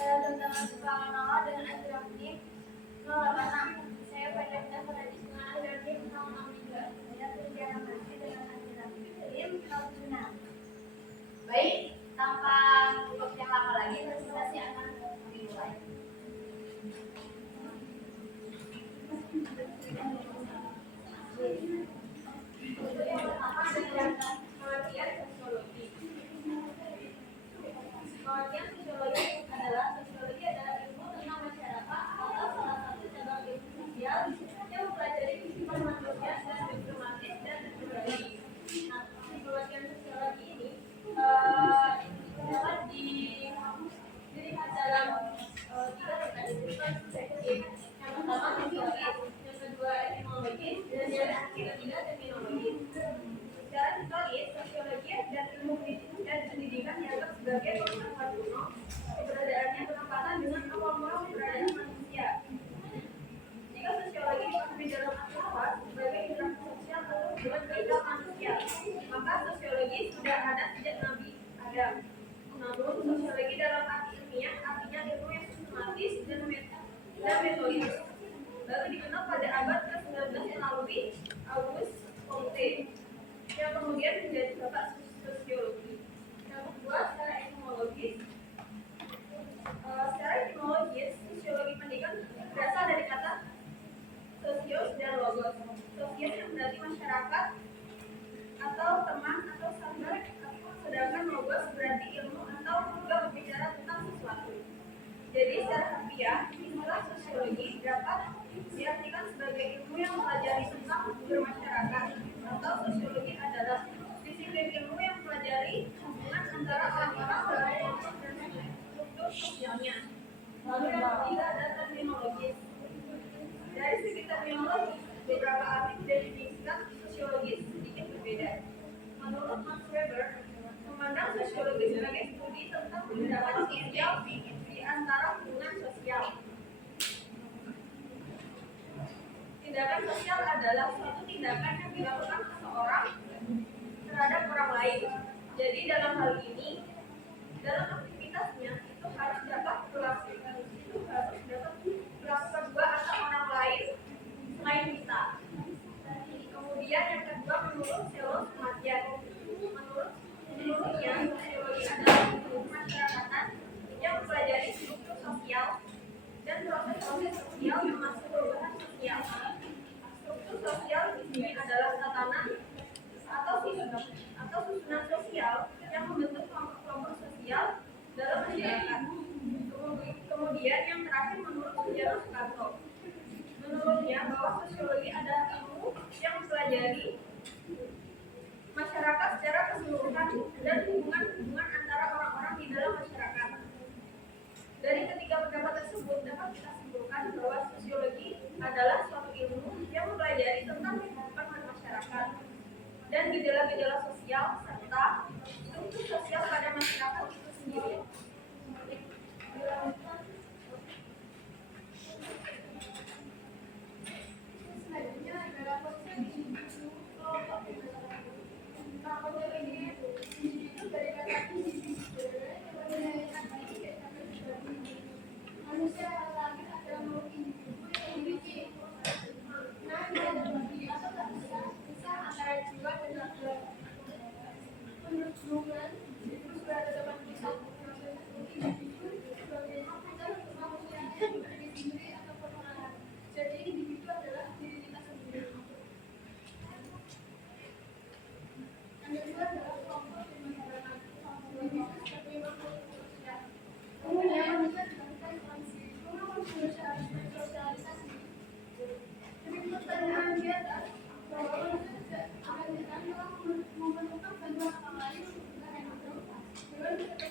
tentang pengenalan dengan ajaran ini 086. Saya pada pendaftaran di setengah ajaran ini 063. Saya berbicara masih dengan ajaran ini 076. Baik, tanpa waktu yang lama lagi presentasi akan dimulai. Untuk yang pertama adalah pengertian sosiologi. Pengertian sosiologi adalah ilmu tentang masyarakat atau salah satu cabang ilmu sosial yang mempelajari kehidupan manusia secara sistematis dan terbagi. Nah, pengertian sosiologi ini dapat dilihat dalam tiga perspektif. Yang pertama sosiologis, yang kedua etimologis, dan yang ketiga terminologis. Secara historis, sosiologi dan ilmu pendidikan dianggap sebagai pengetahuan kuno. Keberadaannya bertepatan dengan awal mula keberadaan manusia. Jika sosiologi dipahami dalam arti luas sebagai interaksi sosial atau hubungan antar manusia, maka sosiologi sudah ada sejak Nabi Adam. Namun, sosiologi dalam arti ilmiah artinya ilmu yang sistematis dan metodis. Baru dikenal pada abad ke-19 melalui Auguste Comte, yang kemudian menjadi bapak sosiologi. Yang kedua, secara etimologis. Secara etimologis, sosiologi pendidikan berasal dari kata sosios dan logos. Sosios yang berarti masyarakat atau teman atau sahabat, sedangkan logos berarti ilmu atau juga berbicara tentang sesuatu. Jadi secara harfiah, istilah sosiologi dapat diartikan sebagai ilmu yang mempelajari tentang bermasyarakat, atau sosiologi adalah disiplin ilmu yang mempelajari hubungan antara orang-orang dalam kelompok dan struktur sosialnya. Lalu yang ketiga ada terminologis. Dari segi terminologi, beberapa arti mendefinisikan sosiologi sedikit berbeda. Menurut Max Weber, memandang sosiologi sebagai studi tentang tindakan sosial di antara hubungan sosial. Tindakan sosial adalah suatu tindakan yang dilakukan seseorang terhadap orang lain. Jadi dalam hal ini, dalam aktivitasnya itu harus dapat dilakukan dua atau orang lain selain kita. Kemudian yang kedua, menurut Selos kematian. Menurutnya, sosiologi adalah ilmu masyarakatan yang mempelajari struktur sosial dan proses-proses sosial termasuk perubahan sosial. Struktur sosial di sini adalah tatanan atau susunan sosial yang membentuk kelompok-kelompok sosial dalam masyarakat. Kemudian yang terakhir menurut Sujarno Soekarno. Menurutnya bahwa sosiologi adalah ilmu yang mempelajari masyarakat secara keseluruhan dan hubungan antara orang-orang di dalam masyarakat. Dari ketiga pendapat tersebut dapat kita simpulkan bahwa sosiologi adalah suatu ilmu yang mempelajari tentang kehidupan masyarakat dan gejala-gejala sosial serta struktur sosial pada masyarakat itu sendiri. Selanjutnya adalah konsep individu kelompok. Konsep individu dari kata individu manusia laki adalah makhluk individu yang memiliki diri atau tak bisa antara jiwa dan raga. Menurut Bungan, itu berada dalam kisah individu sebagai makhluk manusia yang memiliki diri atau pengenalan. Jadi individu adalah diri kita sendiri. Yang kedua adalah kelompok di masyarakat. Individu sebagai makhluk sosial. Umumnya manusia dilakukan sosialisasi. Jadi pertanyaan di atas bahwa manusia tidak akan menemukan bantuan orang lain dengan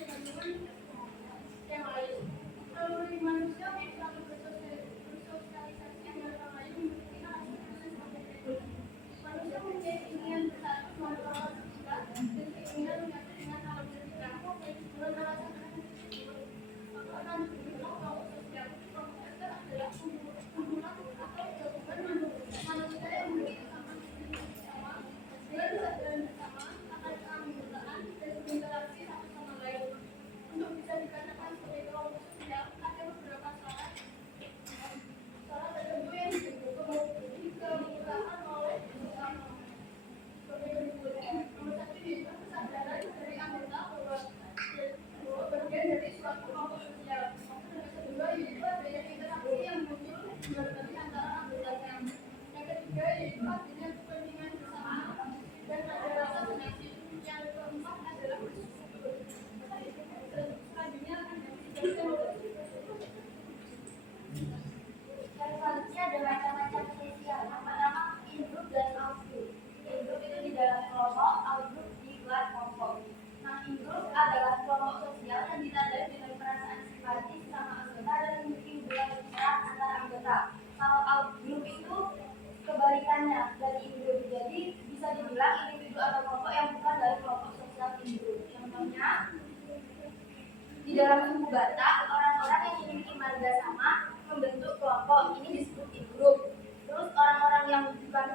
dalam suku Batak, orang-orang yang memiliki marga sama membentuk kelompok, ini disebut grup. Terus orang-orang yang bukan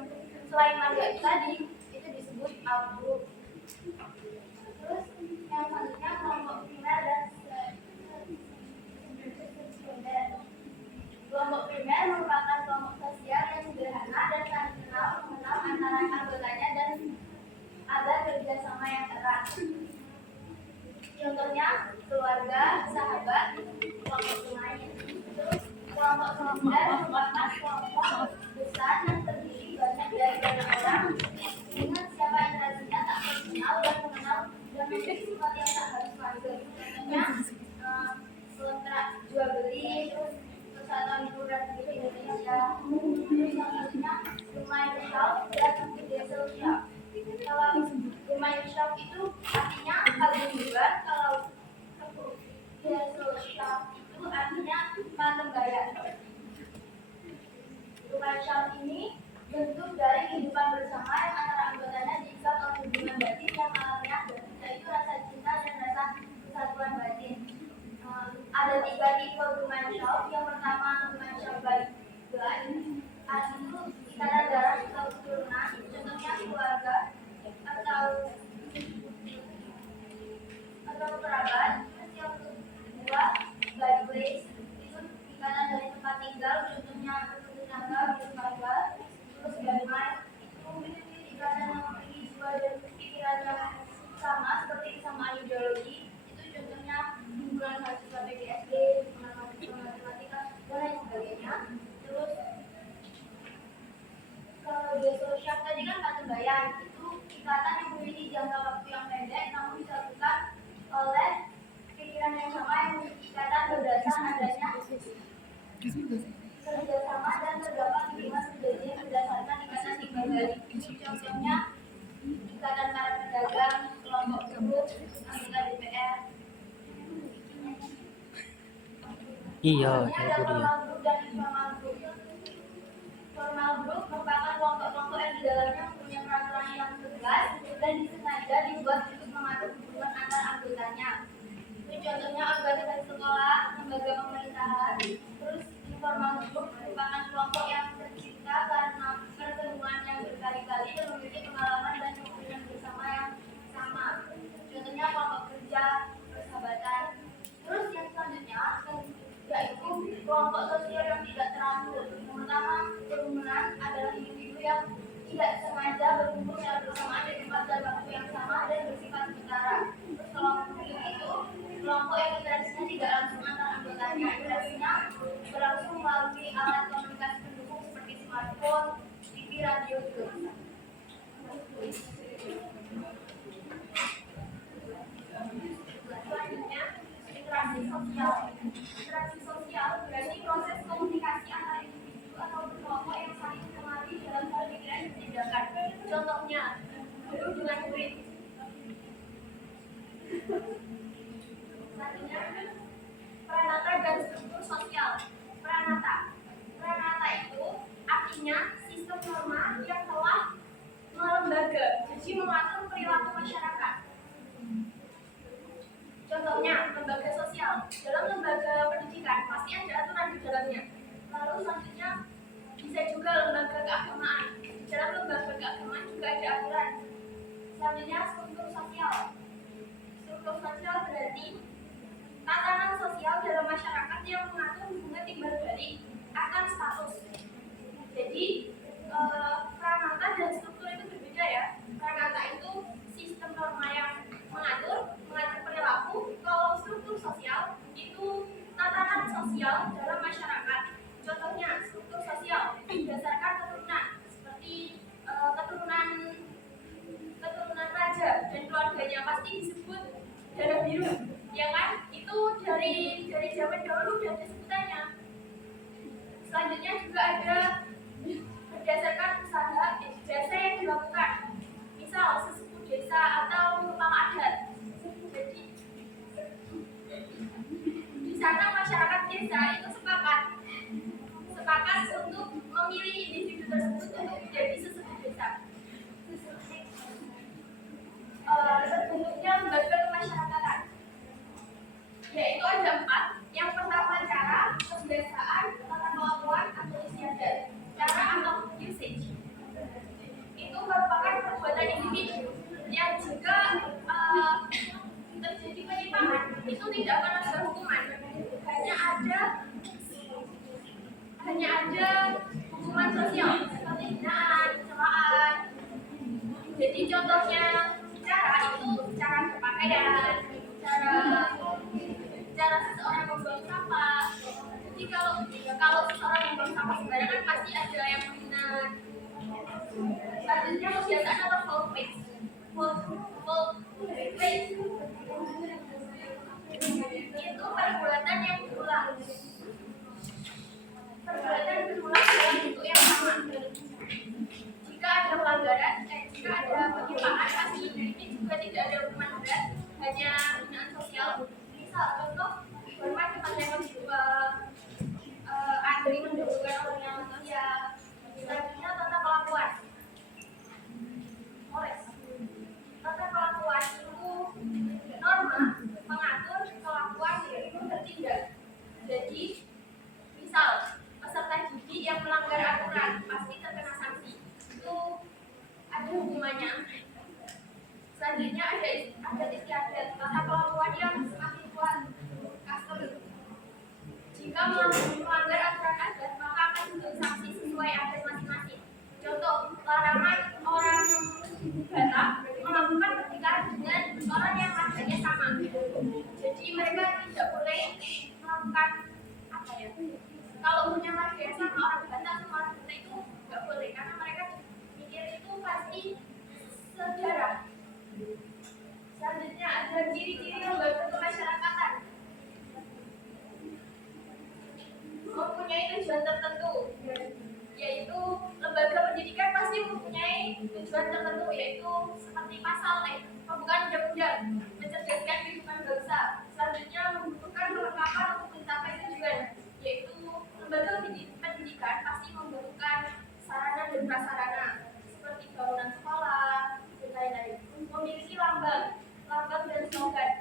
selain marga itu tadi, itu disebut outgroup. Terus yang selanjutnya kelompok primer dan sekunder. Kelompok primer merupakan kelompok sosial yang sederhana dan tradisional mengenal antara anggotanya dan ada kerjasama yang erat. Contohnya keluarga, sahabat, kelompok pemain. Terus kelompok sekunder merupakan kelompok besar yang terdiri banyak dari banyak orang dengan siapa interaksinya tak personal dan mengenal dan memiliki sifat yang tak harus lanjut. Contohnya kontrak jual beli, terus persatuan hiburan di Indonesia. Terus selanjutnya rumah shop dan social shop. Kalau rumah shop itu artinya paguyuban, kalau social shop itu artinya patem bayar. Rumah shop ini bentuk dari kehidupan bersama yang antara anggotanya diikat oleh hubungan batin yang alamiah, yaitu rasa cinta dan rasa kesatuan batin. Ada 3 tipe rumah shop. Yang pertama rumah shop baik blood, itu ikatan darah atau keturunan, contohnya keluarga atau kerabat. Yang kedua by place, itu ikatan dari tempat tinggal, contohnya tetangga, tetangga. Terus by mind, itu ikatan yang memiliki jiwa dan pikiran yang sama seperti kesamaan ideologi, itu contohnya himpunan mahasiswa PGSD, himpunan mahasiswa matematika dan lain sebagainya. Terus kalau social tadi kan patem bayar, itu ikatan yang memiliki jangka waktu yang pendek namun disatukan oleh pikiran yang sama yang memiliki ikatan berdasarkan adanya kerjasama dan terdapat hubungan perjanjian berdasarkan ikatan timbal balik. Contohnya ikatan para pedagang, kelompok buruh, anggota DPR. Iya, ada formal group dan informal group. Formal group merupakan kelompok-kelompok yang di dalamnya punya peraturan yang tegas dan disengaja dibuat untuk mengatur hubungan antar anggotanya. Ini contohnya organisasi sekolah, lembaga pemerintahan. Terus informal group merupakan kelompok yang tercipta karena pertemuan yang berkali-kali dan memiliki pengalaman dan hubungan bersama yang sama. Contohnya kelompok kerja, persahabatan. Terus yang selanjutnya yaitu kelompok sosial yang tidak teratur. Yang pertama, kerumunan adalah individu yang tidak sengaja berkumpul secara bersamaan di tempat dan waktu yang sama dan bersifat sementara. Terus kelompok itu kelompok yang interaksinya tidak langsung antar anggotanya. Interaksinya berlangsung melalui alat komunikasi pendukung seperti smartphone, TV, radio juga bisa. Selanjutnya, interaksi sosial. Interaksi sosial berarti proses komunikasi antara individu atau kelompok yang saling mengenali dalam hal pikiran dan tindakan. Contohnya, guru dengan murid. Selanjutnya, peranata dan struktur sosial. Peranata itu artinya sistem norma yang telah melembaga, jadi mengatur perilaku masyarakat. Contohnya, lembaga sosial. Dalam lembaga pendidikan pasti ada aturan di dalamnya. Lalu selanjutnya bisa juga lembaga keagamaan. Di dalam lembaga keagamaan juga ada aturan. Selanjutnya struktur sosial. Struktur sosial berarti tatanan sosial dalam masyarakat yang mengatur hubungan timbal balik akan status. Jadi peranata dan struktur itu berbeda ya. Peranata itu sistem norma yang mengatur perilaku. Kalau struktur sosial itu tatanan sosial dalam masyarakat. Contohnya struktur sosial berdasarkan keturunan, seperti keturunan raja dan keluarganya pasti disebut darah biru, ya kan? Itu dari zaman dahulu sudah ada sebutannya. Selanjutnya juga ada berdasarkan usaha jasa yang dilakukan, misal sesepuh desa atau kepala adat. Jadi di sana masyarakat desa itu sepakat untuk memilih individu tersebut untuk menjadi sesepuh desa. Terbentuknya lembaga kemasyarakatan, yaitu tidak akan ada hukuman, hanya ada hukuman sosial seperti hinaan, celaan. Jadi contohnya cara itu cara berpakaian, cara cara seseorang membuang sampah. Jadi kalau seseorang membuang sampah sembarangan pasti ada yang menghina. Selanjutnya kebiasaan atau foul play. Foul play itu perbuatan yang berulang. Perbuatan berulang dalam bentuk yang sama. Jika ada pelanggaran, jika ada penyimpangan, pasti ini juga tidak ada hukuman berat, hanya hinaan sosial. Misal contoh hormat kepada yang antri mendahulukan orang yang lansia. Selanjutnya tata kelakuan. Mores. Tata kelakuan itu norma mengatur kelakuan yaitu bertindak. Jadi misal peserta didik yang melanggar aturan pasti terkena sanksi. Itu ada hukumannya. Selanjutnya ada istiadat, tata kelakuan yang semakin kuat. Custom. Jika melanggar aturan adat, maka akan diberi sanksi sesuai adat masing-masing. Contoh, larangan orang Batak melakukan pernikahan dengan orang yang agamanya sama. Jadi mereka tidak boleh melakukan apa ya? Kalau punya marga yang sama orang Batak sama orang Batak itu nggak boleh karena mereka mikir itu pasti sejarah. Selanjutnya ada ciri-ciri lembaga kemasyarakatan. Mempunyai tujuan tertentu, yaitu lembaga pendidikan pasti mempunyai tujuan tertentu, yaitu seperti pasal pembukaan undang-undang, mencerdaskan kehidupan bangsa. Selanjutnya membutuhkan kelengkapan untuk mencapai tujuan, yaitu lembaga pendidikan pasti membutuhkan sarana dan prasarana seperti bangunan sekolah dan lain-lain. Memiliki lambang dan slogan.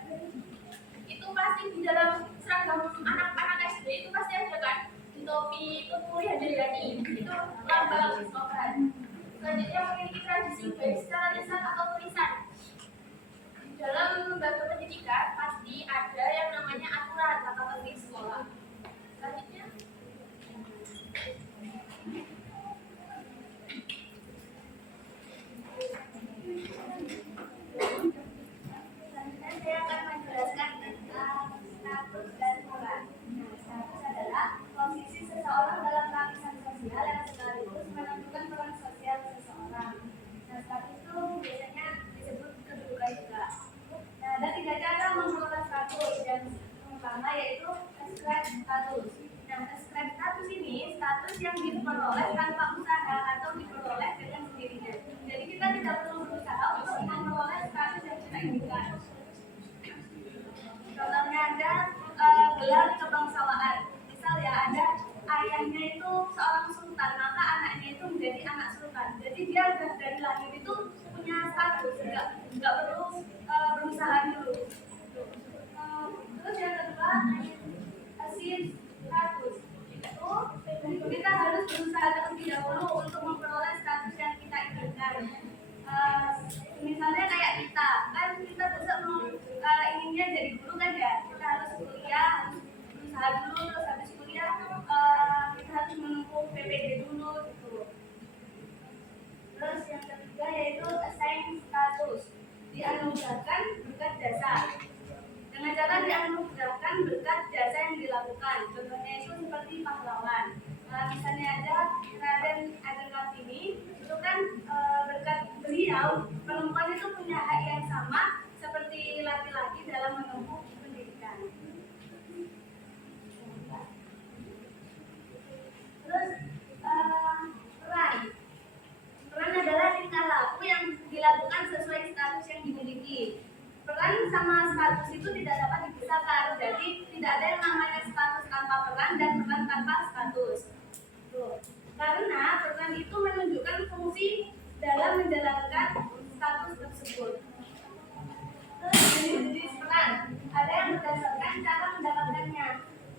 Itu pasti di dalam seragam anak-anak SD itu pasti ada kan, di topi itu kuliah Haryani itu lambang slogan. Selanjutnya memiliki tradisi baik secara lisan atau tulisan. Di dalam lembaga pendidikan pasti ada yang namanya aturan tata tertib sekolah. Selanjutnya saya akan menjelaskan tentang status dan peran. Status adalah posisi seseorang dalam lapisan sosial yang sekaligus menentukan peran sosial seseorang. Nah, status itu biasanya disebut kedudukan juga. Nah, ada 3 cara mengelola status. Yang pertama yaitu ascribe status. Nah, ascribe status ini status yang diperoleh tanpa usaha atau diperoleh dengan sendirinya. Jadi kita tidak perlu berusaha untuk memperoleh status yang kita inginkan. Contohnya ada gelar kebangsaan. Misal ya ada ayahnya itu seorang sultan, maka anaknya itu menjadi anak sultan. Jadi dia dari lahir itu punya status, nggak perlu berusaha dulu. Terus yang kedua hasil status. Itu kita harus berusaha terlebih dahulu untuk memperoleh status yang kita inginkan. Misalnya kayak kita besok inginnya jadi guru kan ya, kita harus kuliah, harus berusaha dulu, terus habis kuliah kita harus menempuh PPD dulu gitu. Terus yang ketiga yaitu assign status, dianugerahkan berkat jasa. Dengan cara dianugerahkan berkat jasa yang dilakukan, contohnya itu seperti pahlawan. Misalnya ada Raden Ajeng Kartini, itu kan berkat beliau perempuan itu punya hak yang sama seperti laki-laki dalam menempuh pendidikan. Terus peran adalah tingkah laku yang dilakukan sesuai status yang dimiliki. Peran sama status itu tidak dapat dipisahkan, jadi tidak ada yang namanya status tanpa peran dan peran tanpa status. Karena peran itu menunjukkan fungsi dalam menjalankan status tersebut. Terus jenis peran ada yang berdasarkan cara mendapatkannya.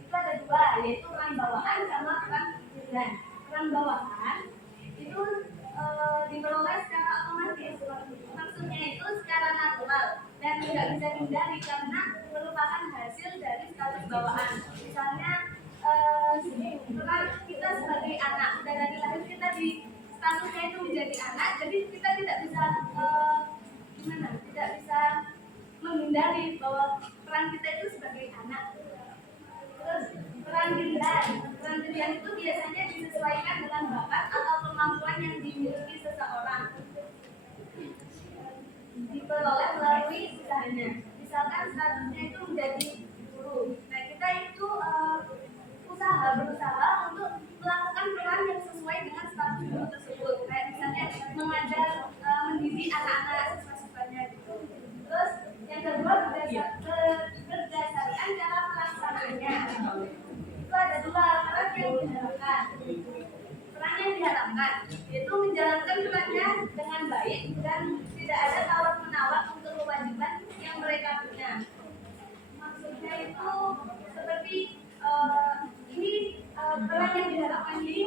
Itu ada 2, yaitu peran bawahan sama peran giliran. Peran bawahan itu diperoleh secara otomatis, maksudnya itu secara natural dan tidak bisa dihindari karena merupakan hasil dari status bawaan. Misalnya kita sebagai anak dan dari lahir kita di statusnya itu menjadi anak, jadi kita tidak bisa tidak bisa menghindari bahwa peran kita itu sebagai anak. Terus peran pilihan itu biasanya disesuaikan dengan bakat atau kemampuan yang dimiliki seseorang, diperoleh melalui usahanya. Misalkan statusnya itu menjadi guru, nah kita itu berusaha untuk melakukan peran yang sesuai dengan status guru tersebut, kayak misalnya mengajar, mendidik anak-anak siswa-siswanya gitu. Terus yang kedua berdasarkan cara melaksanakannya. Itu ada dua peran yang diharapkan. Peran yang diharapkan yaitu menjalankan perannya dengan baik dan tidak ada tawar menawar untuk kewajiban yang mereka punya. Maksudnya itu seperti peran yang diharapkan ini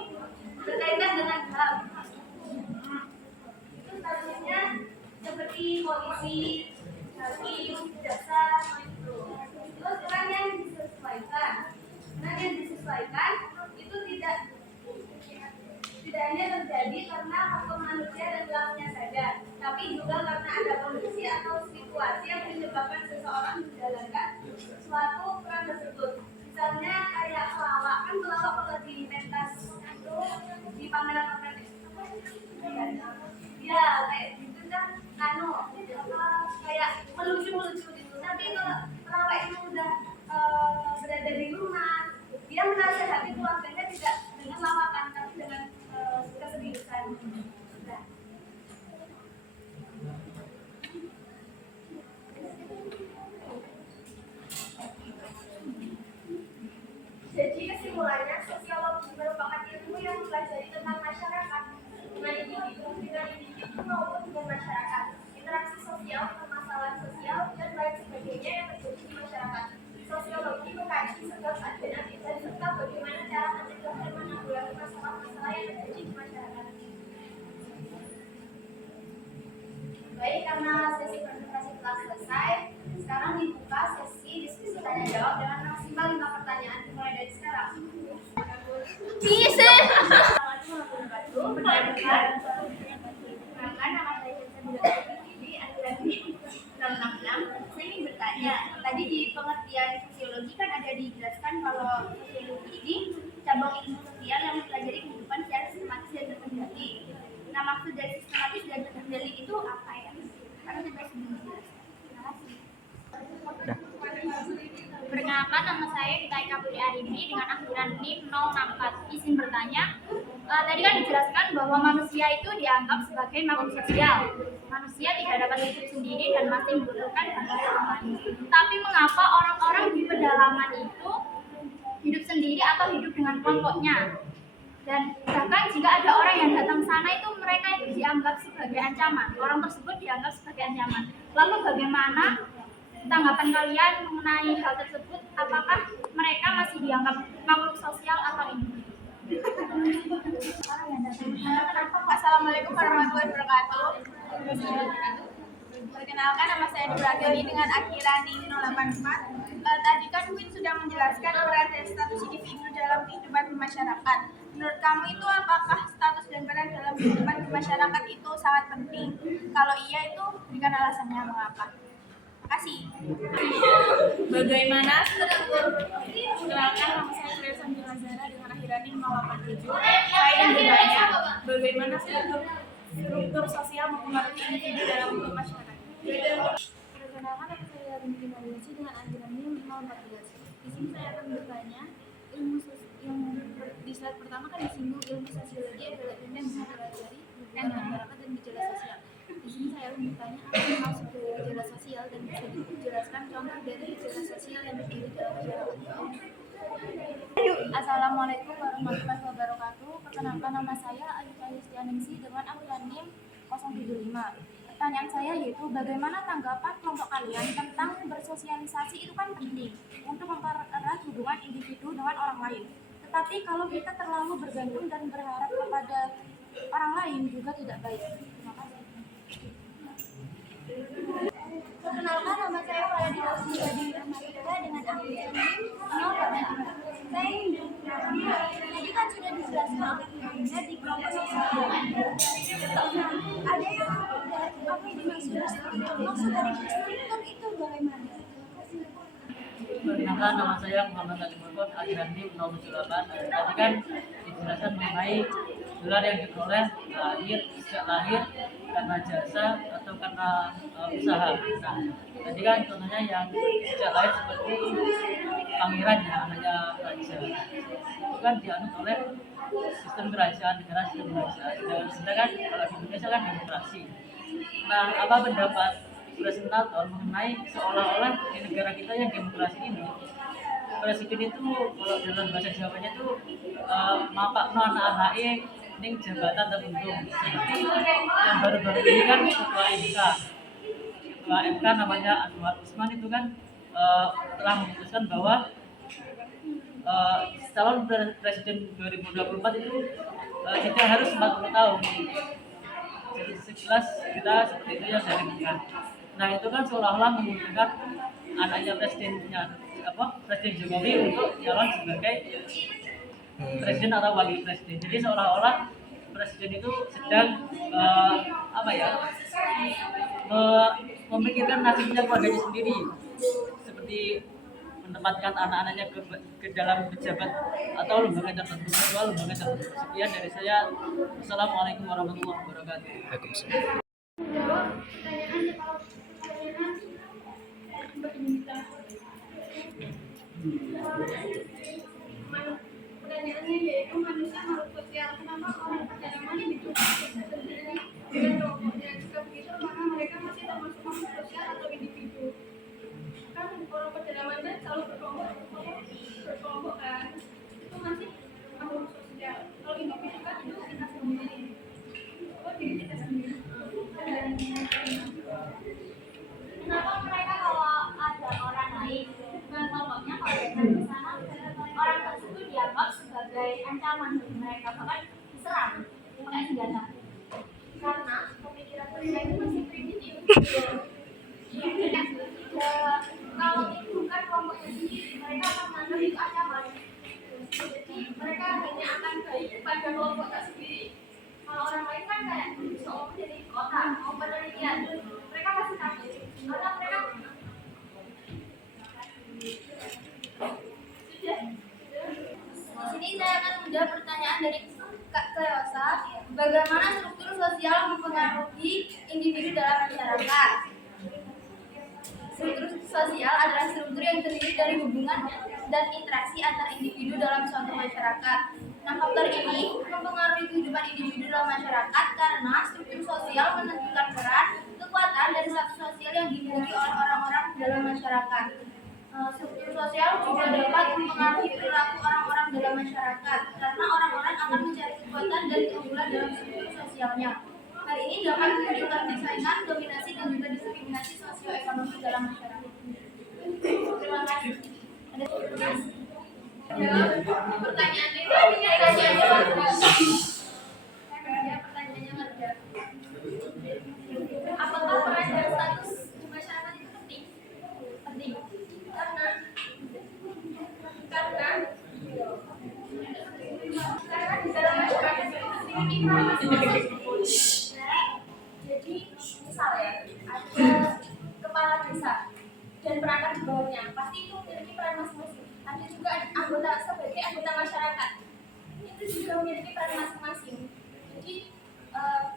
berkaitan dengan HAM. Itu statusnya seperti polisi, hakim, jaksa, itu. Terus peran yang disesuaikan itu tidak hanya terjadi karena faktor manusia dan lainnya saja, tapi juga karena ada kondisi atau situasi yang menyebabkan seseorang menjalankan suatu peran tersebut. Misalnya kayak pelawak, kan pelawak kalau di pentas itu di pameran ya kayak gitu kan kayak melucu gitu. Tapi kalau pelawak itu udah berada di rumah, dia menasehati keluarganya tidak dengan lawakan tapi dengan keseriusan. Nah. Jadi kesimpulannya, sosiologi merupakan ilmu yang mempelajari tentang masyarakat, dengan individu maupun dengan masyarakat, interaksi sosial, permasalahan sosial, dan lain sebagainya yang terjadi di masyarakat. Sosiologi mengkaji segala ajaran dan serta bagaimana cara mencegah dan menanggulangi masalah-masalah yang terjadi di masyarakat. Baik, karena sesi presentasi telah selesai, sekarang dibuka sesi diskusi tanya jawab dengan maksimal 5 pertanyaan dimulai dari sekarang. Bisa. Assalamualaikum warahmatullahi wabarakatuh. Nama saya Siti Akhirani 666. Saya ingin bertanya, tadi di pengertian sosiologi kan ada dijelaskan kalau sosiologi ini cabang ilmu sosial yang mempelajari kehidupan secara sistematis dan terkendali. Nah, maksud dari sistematis dan terkendali itu apa ya? Karena saya belum jelas. Terima kasih. Perkenalkan, nama saya Gita Eka Putri Arini dengan akhiran NIM 064. Izin bertanya, tadi kan dijelaskan bahwa manusia itu dianggap sebagai makhluk sosial. Manusia tidak dapat hidup sendiri dan masih membutuhkan bantuan orang lain. Tapi mengapa orang-orang di pedalaman itu hidup sendiri atau hidup dengan kelompoknya? Dan bahkan jika ada orang yang datang sana itu mereka itu dianggap sebagai ancaman. Orang tersebut dianggap sebagai ancaman. Lalu bagaimana tanggapan kalian mengenai hal tersebut? Apakah mereka masih dianggap makhluk sosial atau individu? Assalamualaikum warahmatullahi wabarakatuh. Perkenalkan, nama saya Nuragani dengan akhiran NIM 084. Tadi kan Win sudah menjelaskan peran dan status individu dalam kehidupan bermasyarakat. Menurut kamu itu apakah status dan peran dalam kehidupan bermasyarakat itu sangat penting? Kalau iya, itu berikan alasannya mengapa. Terima kasih. Bagaimana struktur? Perkenalkan, nama saya Cleo Santi Lazara dengan akhiran NIM 087. Saya ingin bertanya, bagaimana struktur sosial mempengaruhi individu dalam masyarakat? Perkenalkan, nama saya Rinti Mariasi dengan akhiran NIM 014. Di sini saya akan bertanya, yang di slide pertama kan disinggung ilmu sosiologi adalah ilmu yang mempelajari hubungan masyarakat dan gejala sosial. Di sini saya akan bertanya, apa yang maksud dari gejala sosial dan bisa dijelaskan contoh dari gejala sosial yang berdiri dalam masyarakat. Assalamualaikum warahmatullahi wabarakatuh. Perkenalkan, nama saya Alisa Yustianingsi dengan akhiran NIM 075. Pertanyaan saya yaitu, bagaimana tanggapan kelompok kalian tentang bersosialisasi itu kan penting untuk mempererat hubungan individu dengan orang lain. Tetapi kalau kita terlalu bergantung dan berharap kepada orang lain juga tidak baik. Terima kasih. Perkenalkan, nama saya Faradi Rosmibadi Rahmatika dengan angka 042. Saya ingin tadi kan sudah dijelaskan oleh Ibunya di kelompok sosial. Ada yang apa yang dimaksud maksud dari struktur itu bagaimana? Perkenalkan, nama saya Muhammad Ali Murkon, Adirandi 078. Tadi kan dijelaskan mengenai gelar yang diperoleh sejak lahir karena jasa atau karena usaha. Nah, tadi kan contohnya yang sejak lahir seperti pangeran ya, anaknya raja. Itu kan dianut oleh sistem kerajaan, negara sistem kerajaan. Dan sedangkan kalau di Indonesia kan demokrasi. Nah, apa pendapat presentator mengenai seolah-olah di negara kita yang demokrasi ini presiden itu kalau dalam bahasa Jawanya itu mapakno anak-anaknya ning jabatan tertentu seperti yang baru-baru ini kan ketua MK namanya Anwar Usman itu kan telah memutuskan bahwa calon presiden 2024 itu tidak harus 40 tahun. Jadi sekilas kita seperti itu yang saya dengar. Nah itu kan seolah-olah menguntungkan anaknya Presiden Jokowi untuk calon sebagai presiden atau wakil presiden. Jadi seolah-olah presiden itu sedang memikirkan nasibnya keluarganya sendiri, seperti menempatkan anak-anaknya ke dalam pejabat atau lembaga tertentu, lembaga tertentu. Sekian dari saya. Wassalamualaikum warahmatullahi wabarakatuh. Waalaikumsalam. Pertanyaannya yaitu manusia makhluk sosial. Kenapa orang pedalaman hidup sendiri dengan kelompoknya? Jika begitu, maka mereka masih termasuk makhluk sosial atau individu? Kan orang pedalaman kan selalu berkelompok kan? Itu masih makhluk sosial. Kalau individu kan itu kita sendiri. Oh, diri kita sendiri. Kenapa mereka kalau ada orang lain dengan kelompoknya kalau datang ke sana orang tersebut dianggap sebagai ancaman bagi mereka, bahkan diserang pakai senjata? Karena pemikiran mereka itu masih primitif. Kalau itu bukan kelompoknya sendiri, mereka akan menganggap itu ancaman. Jadi mereka hanya akan baik pada kelompoknya sendiri. Kalau orang lain kan kayak seolah jadi kota mau penelitian, mereka pasti takut karena mereka di sini saya akan menjawab pertanyaan dari Kak Kleosa. Bagaimana struktur sosial mempengaruhi individu dalam masyarakat? Struktur sosial adalah struktur yang terdiri dari hubungan dan interaksi antar individu dalam suatu masyarakat. Nah, faktor ini mempengaruhi kehidupan individu dalam masyarakat karena struktur sosial menentukan peran, kekuatan, dan status sosial yang dimiliki oleh orang-orang dalam masyarakat. Struktur sosial juga dapat mempengaruhi perilaku orang-orang dalam masyarakat karena orang-orang akan mencari kekuatan dan keunggulan dalam struktur sosialnya. Hal ini dapat menunjukkan persaingan, dominasi, dan juga diskriminasi sosioekonomi dalam masyarakat. Terima kasih. Pertanyaannya warga. Apakah peran dan status di masyarakat itu penting? Penting. Karena di dalam masyarakat itu memiliki peran masing-masing. Jadi misal ya, ada kepala desa dan perangkat di bawahnya, pasti itu memiliki peran masing-masing. Ada juga anggota sebagai anggota masyarakat, itu juga memiliki peran masing-masing. Jadi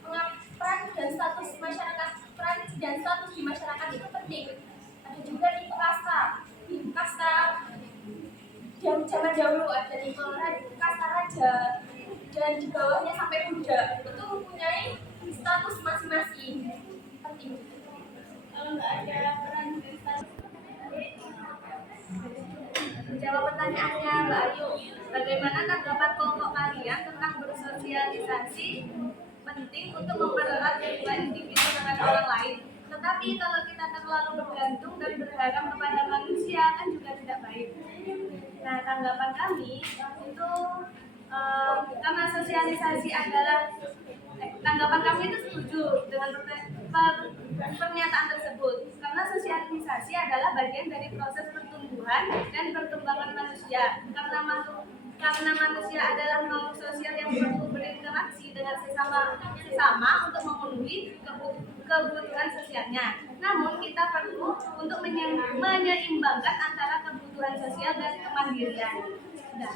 peran dan status masyarakat, peran dan status di masyarakat itu penting. Ada juga di kasta zaman dahulu ada di kasta raja dan di bawahnya sampai budak itu mempunyai status masing-masing penting. Kalau nggak ada peran dan status. Jawab pertanyaannya Mbak Ayu. Bagaimana tanggapan kelompok kalian tentang bersosialisasi penting untuk mempererat hubungan individu dengan orang lain? Tetapi kalau kita terlalu bergantung dan berharap kepada manusia kan juga tidak baik. Nah, tanggapan kami itu karena sosialisasi adalah tanggapan kami itu setuju dengan pernyataan tersebut. Karena sosialisasi adalah bagian dari proses pertumbuhan dan perkembangan manusia. Karena manusia adalah makhluk sosial yang perlu berinteraksi dengan sesama untuk memenuhi kebutuhan sosialnya. Namun kita perlu untuk menyeimbangkan antara kebutuhan sosial dan kemandirian. Nah.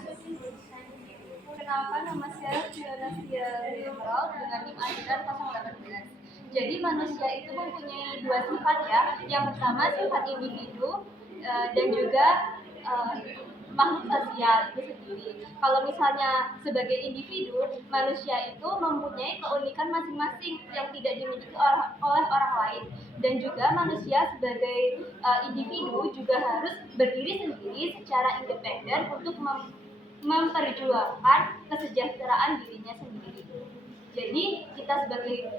Kenalkan, nama saya Fiona Liberal dengan NIM Ajudan 018. Jadi manusia itu mempunyai dua sifat ya. Yang pertama sifat individu dan juga makhluk sosial itu sendiri. Kalau misalnya sebagai individu, manusia itu mempunyai keunikan masing-masing yang tidak dimiliki oleh orang lain. Dan juga manusia sebagai individu juga harus berdiri sendiri secara independen untuk memperjuangkan kesejahteraan dirinya sendiri. Jadi kita sebagai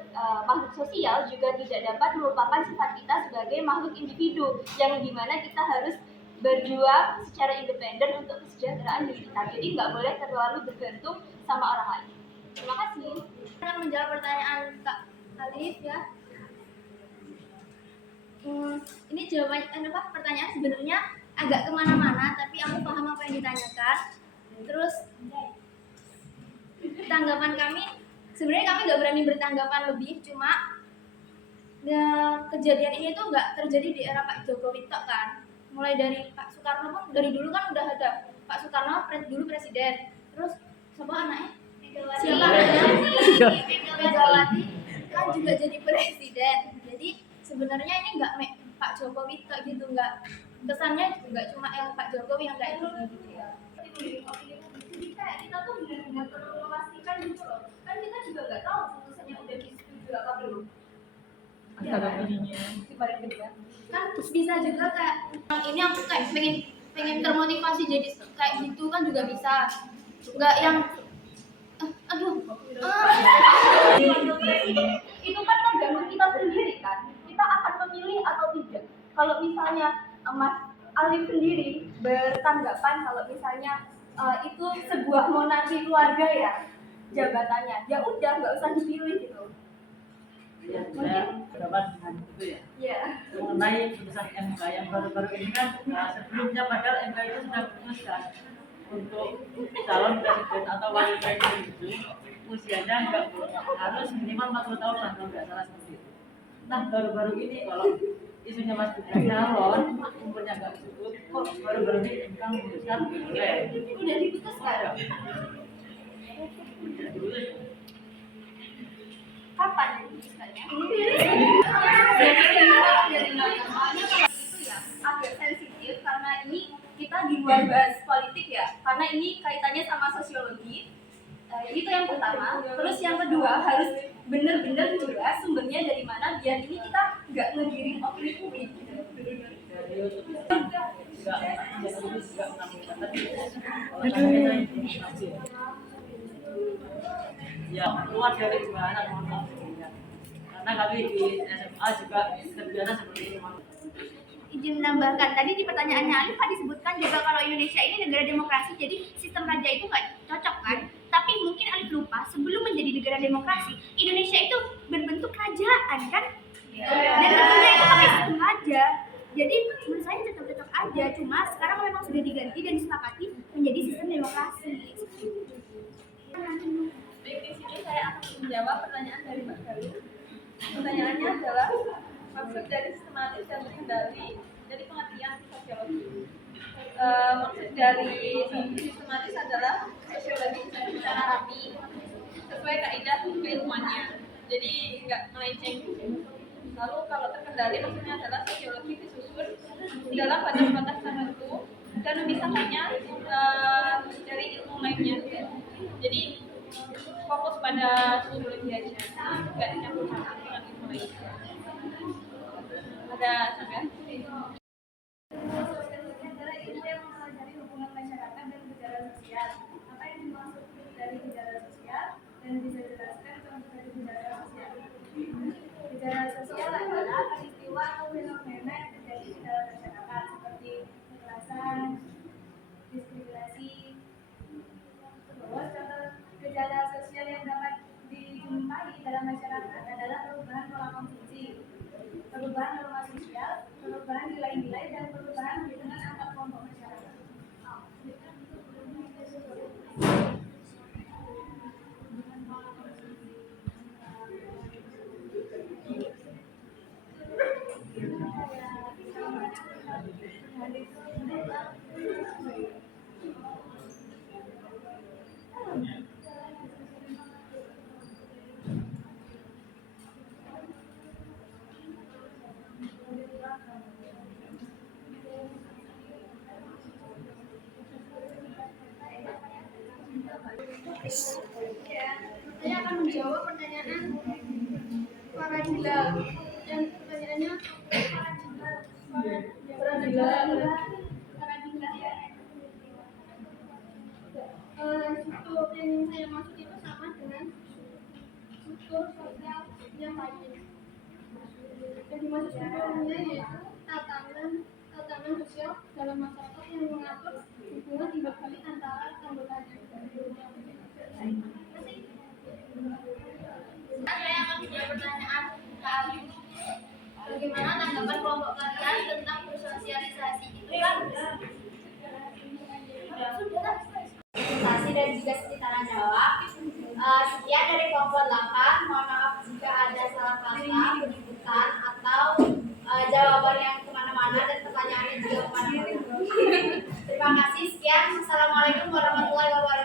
makhluk sosial juga tidak dapat melupakan sifat kita sebagai makhluk individu yang dimana kita harus berjuang secara independen untuk kesejahteraan diri kita. Jadi nggak boleh terlalu bergantung sama orang lain. Terima kasih. Saya akan menjawab pertanyaan Kak Alif ya. Ini jawaban pertanyaan sebenarnya agak kemana-mana, tapi aku paham apa yang ditanyakan. Terus tanggapan kami, sebenarnya kami nggak berani bertanggapan lebih, cuma kejadian ini tuh nggak terjadi di era Pak Jokowi tok kan. Mulai dari Pak Soekarno pun dari dulu kan udah ada. Pak Soekarno dulu presiden, terus siapa anaknya? Megawati kan juga jadi presiden. Jadi sebenarnya ini nggak Pak Jokowi tok gitu, nggak kesannya nggak cuma yang Pak Jokowi yang kayak gitu ya. Jadi kayak kita tuh benar-benar perlu memastikan gitu loh. Kan kita juga nggak tahu putusannya udah disetujui apa belum. Ada ininya. Kan bisa juga kayak ini aku kayak pengen termotivasi jadi kayak gitu kan juga bisa. Nggak yang Itu kan tergantung kita sendiri kan. Kita akan memilih atau tidak. Kalau misalnya Mas Alif sendiri bertanggapan kalau misalnya itu sebuah monarki keluarga ya jabatannya, ya udah nggak usah dipilih gitu. Ya, saya berdebat dengan itu ya. Iya. Mengenai putusan MK yang baru-baru ini kan, sebelumnya padahal MK itu sudah memutuskan untuk calon presiden atau wakil presiden itu usianya nggak harus minimal 40 tahun lah kalau nggak salah seperti itu. Nah baru-baru ini kalau isunya Mas Gibran calon umurnya nggak cukup, kok baru-baru ini MK memutuskan boleh. Udah diputuskan. Kapan diputuskannya? Dari itu ya agak sensitif karena ini kita di luar bahas politik ya, karena ini kaitannya sama sosiologi. Itu yang pertama. Terus yang kedua harus benar-benar jelas sumbernya dari mana biar ini kita nggak ngegiring opini publik gitu. Ya keluar dari bahasan mohon maaf ya. Karena kami di SMA juga terbiasa seperti itu. Izin menambahkan, tadi di pertanyaannya Alif kan disebutkan juga kalau Indonesia ini negara demokrasi, jadi sistem raja itu nggak cocok kan? Tapi mungkin Alif lupa, sebelum menjadi negara demokrasi, Indonesia itu berbentuk kerajaan kan? Dan tentunya itu pakai sistem raja. Jadi menurut saya cocok-cocok aja, cuma sekarang memang sudah diganti dan disepakati menjadi sistem demokrasi. Baik, di sini saya akan menjawab pertanyaan dari Mbak Galuh. Pertanyaannya adalah maksud dari sistematis dan terkendali dari pengertian sosiologi. Maksud dari sistematis adalah sosiologi secara rapi sesuai kaidah keilmuannya. Jadi nggak melenceng. Lalu kalau terkendali maksudnya adalah sosiologi disusun dalam batas-batas tertentu dan memisahkannya dari ilmu lainnya. Jadi fokus pada sosiologi aja, nggak dicampur-campur dengan ilmu lainnya. Ada sampai? Sosiologi adalah ilmu yang mempelajari hubungan masyarakat dan gejala sosial. Apa yang dimaksud dari gejala sosial dan bisa dijelaskan contoh dari gejala sosial. Gejala sosial adalah peristiwa atau fenomena yang terjadi di dalam masyarakat seperti kekerasan, diskriminasi. Terus contoh gejala sosial yang dapat dijumpai dalam masyarakat adalah perubahan pola konsumsi, Saya akan menjawab pertanyaan Paradila dan pertanyaannya Paradila. Struktur yang saya maksud itu sama dengan struktur sosial yang lain. Yang dimaksud strukturnya yaitu tatanan sosial dalam masyarakat yang mengatur hubungan timbal balik antara anggotanya. Saya akan menjawab pertanyaan Kak Ayu. Bagaimana tanggapan kelompok kalian tentang bersosialisasi itu kan? Presentasi dan juga sekitar jawab. Sekian dari kelompok 8. Mohon maaf jika ada salah kata, penyebutan atau jawaban yang kemana-mana dan pertanyaannya juga kemana-mana. Terima kasih. Sekian. Assalamualaikum warahmatullahi wabarakatuh.